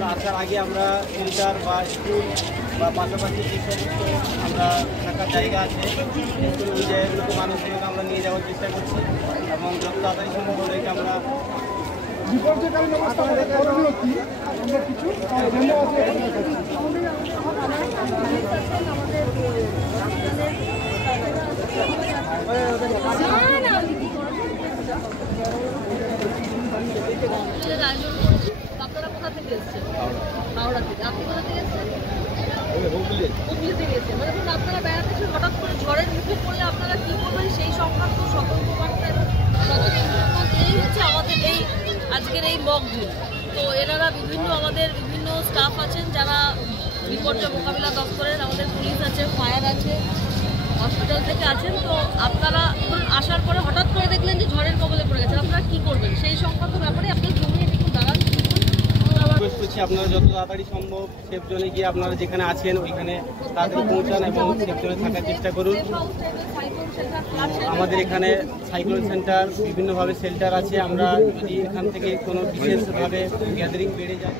কারণ আসার আগে আমরা সেন্টার বা স্কুল বা পাশাপাশি যে সমস্ত আমরা থাকার জায়গা আছে ওই জায়গাগুলোকে মানুষগুলোকে আমরা নিয়ে যাওয়ার চেষ্টা করছি এবং যত তাড়াতাড়ি সম্ভব ওদেরকে আমরা বিপর্যয়কালীন অবস্থা করণীয় কি আমরা কিছু আপনারা কোথা থেকে এসেছেন? হাওড়া থেকে। আপনি কোথা থেকে এসেছেন? হুগলি থেকে এসেছেন। মানে ধরুন আপনারা বেড়াতে এসে হঠাৎ করে ঝড়ের মুখে পড়লে আপনারা কি করবেন সেই সংক্রান্ত সতর্কবার্তা এবং সচেতনতা এই হচ্ছে আমাদের এই আজকের এই মক ড্রিল। তো এনারা আমাদের বিভিন্ন স্টাফ আছেন যারা বিপর্যয় মোকাবিলা দপ্তরের, আমাদের পুলিশ আছে, ফায়ার আছে, হসপিটাল থেকে আছেন। তো আপনারা ধরুন আসার পরে হঠাৎ করে দেখলেন যে ঝড়ের কবলে পড়ে গেছেন, আপনারা কী করবেন সেই সংক্রান্ত ব্যাপারে আপনার জমি একটু দাঁড়ান। রিকোয়েস্ট করছি আপনারা যত তাড়াতাড়ি সম্ভব সেফ জোনে গিয়ে আপনারা যেখানে আছেন ওইখানে তাড়াতাড়ি পৌঁছান এবং সেফ জোনে থাকার চেষ্টা করুন। আমাদের এখানে সাইক্লোন সেন্টার বিভিন্নভাবে শেল্টার আছে। আমরা যদি এখান থেকে কোনো বিশেষভাবে গ্যাদারিং বেড়ে যায়